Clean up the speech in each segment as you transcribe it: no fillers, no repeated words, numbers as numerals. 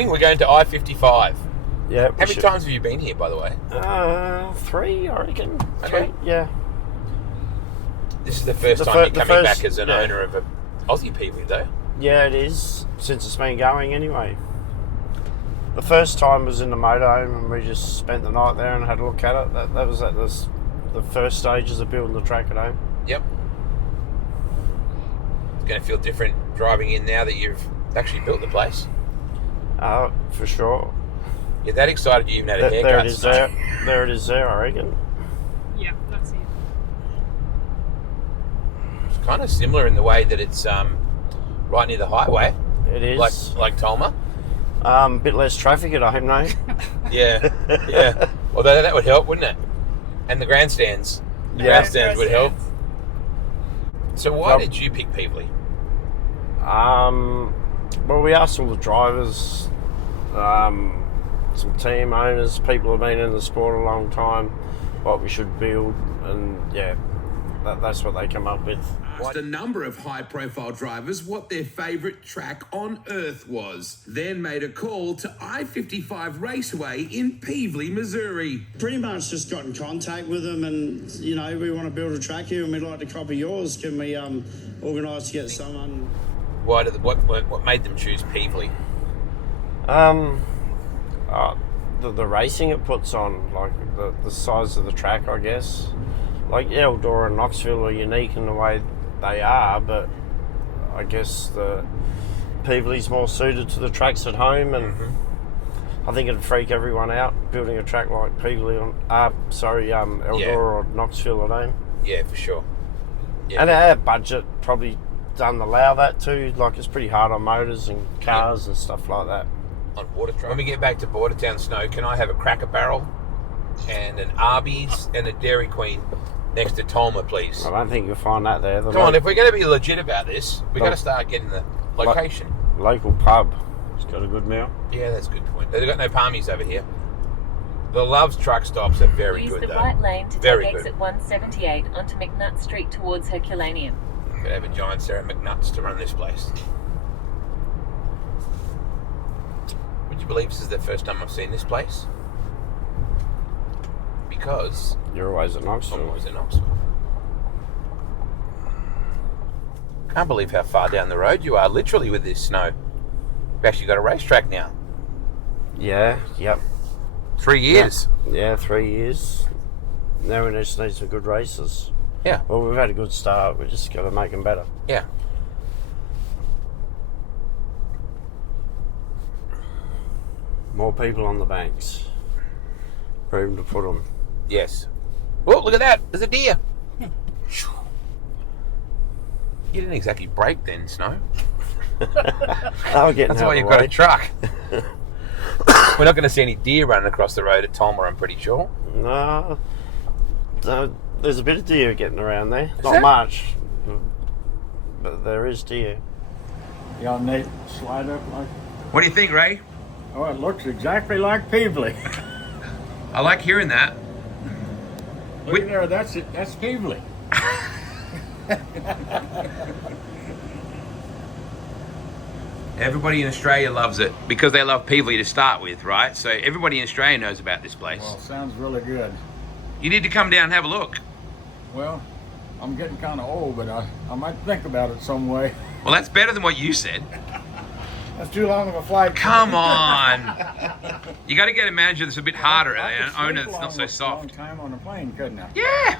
going. We're going to I-55. Yeah. How many times have you been here, by the way? 3, I reckon. Okay. 3, yeah. This is the first time you're coming back as an owner of an Aussie Pevely, though. Yeah, it is, since it's been going anyway. The first time was in the motorhome and we just spent the night there and had a look at it. That was at the first stages of building the track at home. Yep. It's going to feel different driving in now that you've actually built the place. For sure. You're that excited you even had a haircut. There it is there. There it is there, I reckon. Yeah, that's it. It's kind of similar in the way that it's right near the highway. It is. Like Tolma. A bit less traffic at home, though. Yeah, yeah. Although that would help, wouldn't it? And the grandstands. The grandstands would help. So why did you pick Pevely? Well, we asked all the drivers, some team owners, people who have been in the sport a long time, what we should build, and yeah, that's what they come up with. Asked a number of high-profile drivers what their favourite track on earth was, then made a call to I-55 Raceway in Pevely, Missouri. Pretty much just got in contact with them and, you know, we want to build a track here and we'd like to copy yours. Can we organise to get someone? What made them choose Pevely? The racing it puts on, like the size of the track, I guess. Like Eldora and Knoxville are unique in the way they are, but I guess the Pevely's more suited to the tracks at home, and I think it'd freak everyone out building a track like Pevely on, Eldora or Knoxville at home. Yeah, for sure. Yeah. And our budget probably doesn't allow that too. Like, it's pretty hard on motors and cars and stuff like that. On water truck. When we get back to Bordertown Snow, can I have a Cracker Barrel and an Arby's and a Dairy Queen next to Tolma, please? I don't think you'll find that there. Come on, if we're going to be legit about this, we've got to start getting the location. Local pub. It's got a good meal. Yeah, that's a good point. They've got no palmies over here. The Love's truck stops are very good, though. Use the right lane to Very take good. exit 178 onto McNutt Street towards Herculaneum. Could have a giant Sarah McNuts to run this place. Would you believe this is the first time I've seen this place? Because you're always at I'm Knoxville. always in Knoxville. Can't believe how far down the road you are, literally, with this snow. We've actually got a racetrack now. Yeah, yep. 3 years. Yeah, 3 years. Now we just need some good races. Yeah. Well, we've had a good start. We just got to make them better. Yeah. More people on the banks. Room to put them. Yes. Oh, look at that. There's a deer. You didn't exactly brake then, Snow. That's why you've got a truck. We're not going to see any deer running across the road at Tolma, I'm pretty sure. No, there's a bit of deer getting around there. Is Not there? much, but there is deer. Y'all need to slide up like... What do you think, Ray? Oh, it looks exactly like Pevely. I like hearing that. Look there, that's it. That's Pevely. Everybody in Australia loves it because they love Pevely to start with, right? So everybody in Australia knows about this place. Well, sounds really good. You need to come down and have a look. Well, I'm getting kind of old, but I might think about it some way. Well, that's better than what you said. That's too long of a flight. Come on. You got to get a manager that's a bit harder, an owner that's not so Long soft. time on a plane, couldn't I? Yeah.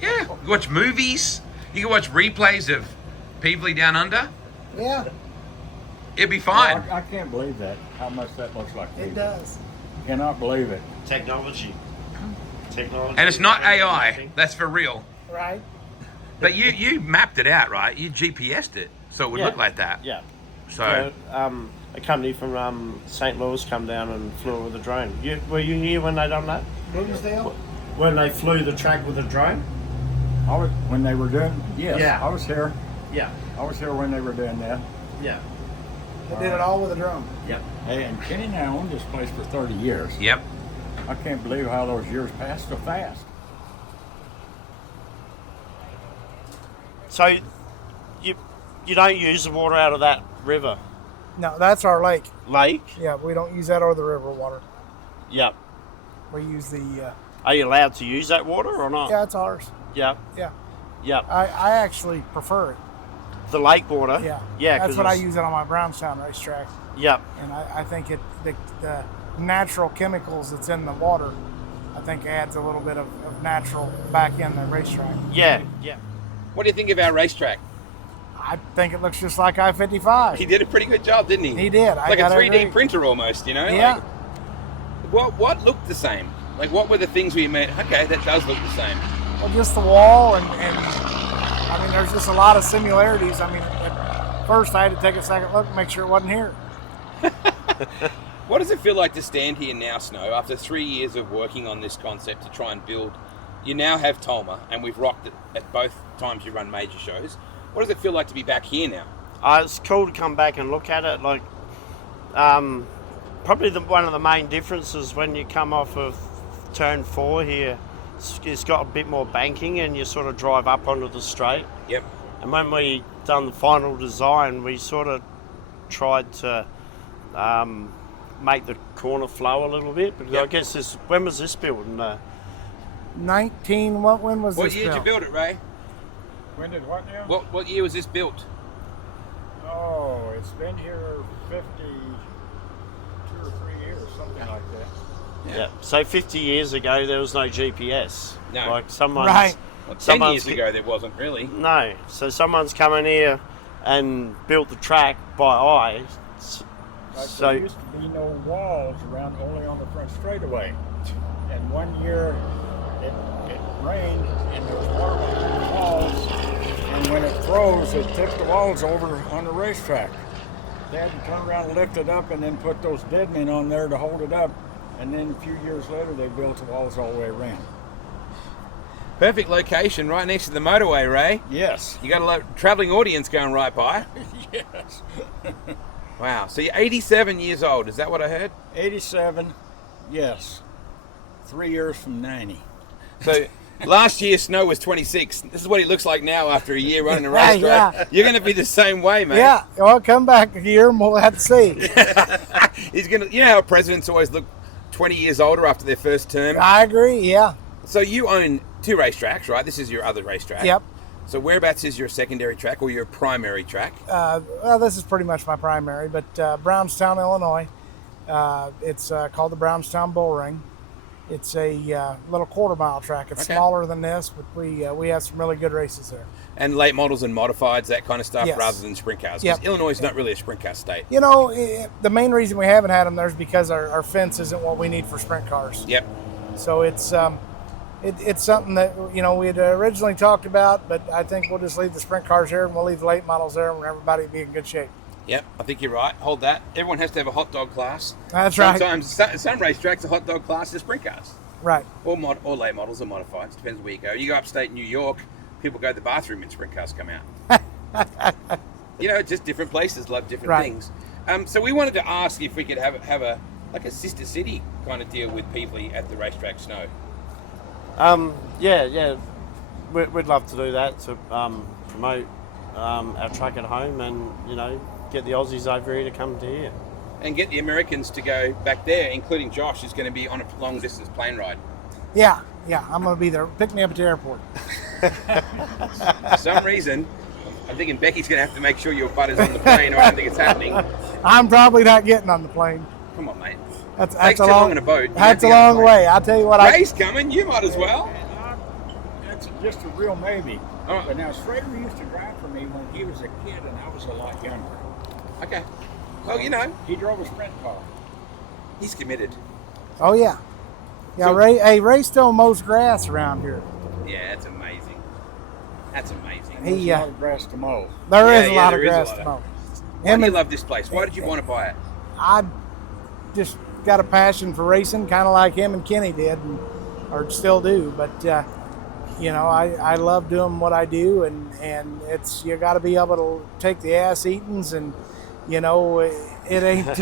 Yeah. You can watch movies. You can watch replays of Pevely Down Under. Yeah, It'd be fine. I can't believe that, how much that looks like Pevely. it does. Cannot believe it. Technology. And it's not AI. That's for real. Right. But you mapped it out, right? You GPS'd it, so it would look like that. Yeah. So A company from St. Louis come down and flew it with a drone. Were you here when they done that? Bluesdale? When they flew the track with a drone? When they were doing, yes, Yeah. I was here. Yeah. I was here when they were doing that. Yeah. They did it all with a drone. Yep. Hey, and Kenny and I owned this place for 30 years. Yep. I can't believe how those years passed so fast. So you don't use the water out of that river? No, that's our lake. Lake? Yeah, we don't use that or the river water. Yep. We use the. Are you allowed to use that water or not? Yeah, it's ours. Yep. Yeah. Yep. I actually prefer it. The lake water? Yeah. Yeah. That's what I use it on my Brownstown racetrack. Yep. And I think the natural chemicals that's in the water, I think adds a little bit of natural back in the racetrack. Yeah. Yeah. What do you think of our racetrack? I think it looks just like I-55. He did a pretty good job, didn't he? He did. Like a 3D printer almost, Yeah. Like, what looked the same? Like, what were the things we met? Okay, that does look the same. Well, just the wall and I mean, there's just a lot of similarities. I mean, at first I had to take a second look and make sure it wasn't here. What does it feel like to stand here now, Snow, after 3 years of working on this concept to try and build? You now have Tolma, and we've rocked it at both times you run major shows. What does it feel like to be back here now? It's cool to come back and look at it. Like, probably one of the main differences when you come off of turn 4 here, it's got a bit more banking, and you sort of drive up onto the straight. Yep. And when we done the final design, we sort of tried to make the corner flow a little bit. Because I guess when was this built? When was What this year did you build it, Ray? When did what now? What year was this built? Oh, it's been here 52 or 3 years, something like that. Yeah. So 50 years ago, there was no GPS. No. Like someone's, Right. Well, 10 years ago, there wasn't really. No. So someone's come in here and built the track by eye. Like So there used to be no walls around, only on the front straightaway. And one year it rained and there was water behind the walls. And when it froze, it tipped the walls over on the racetrack. They had to turn around and lift it up and then put those dead men on there to hold it up. And then a few years later, they built the walls all the way around. Perfect location, right next to the motorway, Ray. Yes. You got a travelling audience going right by. Yes. Wow. So you're 87 years old. Is that what I heard? 87, yes. 3 years from 90. So last year, Snow was 26. This is what he looks like now after a year running a racetrack. Yeah. You're going to be the same way, mate. Yeah, well, come back here and we'll have to see. He's going to. You know how presidents always look 20 years older after their first term? I agree, yeah. So you own 2 racetracks, right? This is your other racetrack. Yep. So whereabouts is your secondary track or your primary track? Well, this is pretty much my primary, but Brownstown, Illinois. It's called the Brownstown Bull Ring. It's a little quarter-mile track. It's smaller than this, but we have some really good races there. And late models and modifieds, that kind of stuff, Yes. rather than sprint cars. Because Illinois is not really a sprint car state. You know, the main reason we haven't had them there is because our fence isn't what we need for sprint cars. Yep. So it's something that, you know, we had originally talked about, but I think we'll just leave the sprint cars here and we'll leave the late models there and everybody will be in good shape. Yep, I think you're right. Hold that. Everyone has to have a hot dog class. That's right. Sometimes some racetracks, a hot dog class is sprint cars. Right. Or late models or modifieds. Depends where you go. You go upstate New York, people go to the bathroom and sprint cars come out. You know, just different places love different things. So we wanted to ask if we could have a sister city kind of deal with Pevely at the racetrack, Snow. Yeah. We'd love to do that to promote our track at home and, you know, get the Aussies over here to come to here. And get the Americans to go back there, including Josh, who's going to be on a long distance plane ride. Yeah, I'm going to be there. Pick me up at the airport. For some reason, I'm thinking Becky's going to have to make sure your butt is on the plane, or I don't think it's happening. I'm probably not getting on the plane. Come on, mate. That's Takes a too long long on a boat. That's a long way. I'll tell you what. Ray's coming. You might as well. That's just a real maybe. All right. But now, Schrader used to drive for me when he was a kid and I was a lot younger. Okay. Well, you know, He drove a sprint car. he's committed. Oh yeah. Yeah, So- Ray still mows grass around here. Yeah, that's amazing. That's amazing. There's He, a lot of grass to mow. There Yeah, is a yeah, lot of there is a grass lot to of- mow. Why Him do you and- love this place? Why did you want to buy it? I just got a passion for racing, kind of like him and Kenny did, or still do. But you know, I love doing what I do, and it's you got to be able to take the ass eatings, and you know, it ain't.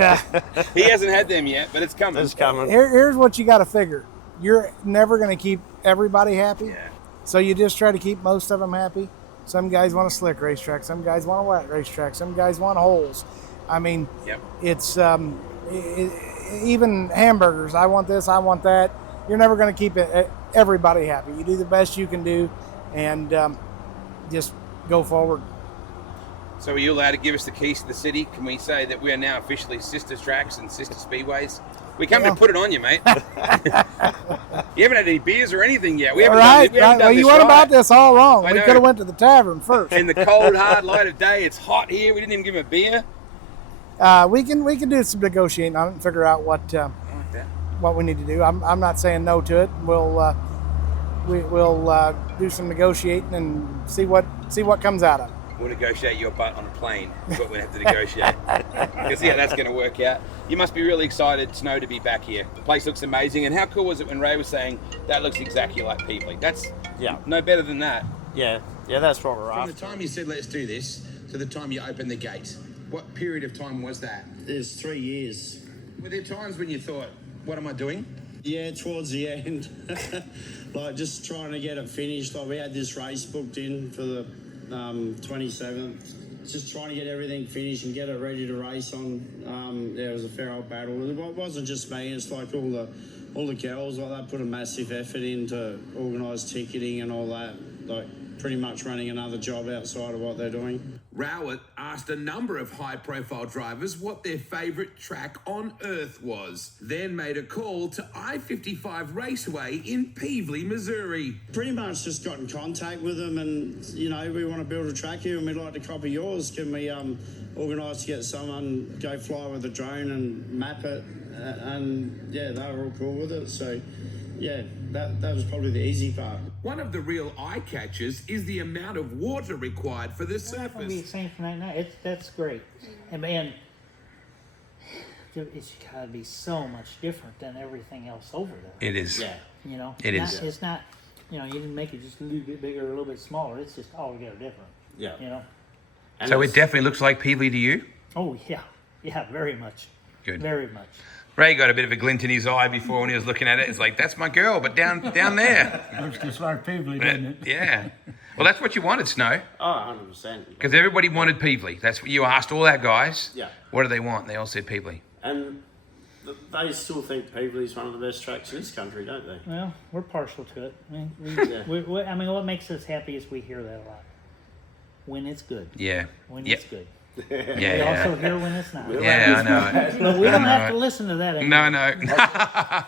He hasn't had them yet, but it's coming. It's coming. Here's what you got to figure: you're never going to keep everybody happy, Yeah. so you just try to keep most of them happy. Some guys want a slick racetrack, some guys want a wet racetrack, some guys want holes. I mean, Yep. it's even hamburgers. I want this, I want that. You're never going to keep everybody happy. You do the best you can do, and just go forward. So are you allowed to give us the keys to the city? Can we say that we are now officially sister tracks and sister speedways? We come to put it on you, mate. You haven't had any beers or anything yet. We haven't done Well, this you went right. about this all wrong. I We know. could have went to the tavern first. In the cold, hard light of day, it's hot here. We didn't even give him a beer. We can do some negotiating on it and figure out what I like that. what we need to do. I'm not saying no to it. We'll do some negotiating and see what comes out of it. We'll negotiate your butt on a plane. That's what we have to negotiate. Because yeah, that's going to work out. You must be really excited, Snow, to be back here. The place looks amazing. And how cool was it when Ray was saying that looks exactly like Pevely? That's no better than that. Yeah, that's what we're From after. the time you said let's do this to the time you opened the gate, what period of time was that? There's 3 years. Were there times when you thought, what am I doing? Yeah, towards the end, like just trying to get it finished. Like we had this race booked in for the 27th. Just trying to get everything finished and get it ready to race on. It was a fair old battle. It wasn't just me. It's like all the girls. Like they put a massive effort into organised ticketing and all that. Like pretty much running another job outside of what they're doing. Rowett asked a number of high-profile drivers what their favourite track on earth was, then made a call to I-55 Raceway in Pevely, Missouri. Pretty much just got in contact with them and, you know, we want to build a track here and we'd like to copy yours. Can we organise to get someone go fly with a drone and map it? And yeah, they were all cool with it. So yeah, that was probably the easy part. One of the real eye catchers is the amount of water required for the It's going to be the surface. same for night night. That's great. And man, it's got to be so much different than everything else over there. It is. Yeah. You know, It not, is. It's not. You know, you didn't make it just a little bit bigger, or a little bit smaller. It's just altogether different. Yeah. You know. And So it it's- definitely looks like Pevely to you? Oh yeah, very much. Good. Very much. Ray got a bit of a glint in his eye before when he was looking at it. It's like, that's my girl, but down there. Looks just like Pevely, doesn't it? Yeah. Well, that's what you wanted, Snow. Oh, 100%. Because everybody wanted Pevely. That's what you asked all our guys. Yeah. What do they want? They all said Pevely. And they still think Pevely's one of the best tracks in this country, don't they? Well, we're partial to it. I mean, Yeah. I mean, what makes us happy is we hear that a lot. When it's good. Yeah. When Yep. it's good. Yeah. We also hear when it's not. Yeah, I know. But we don't I have know to listen to that anymore. No, no.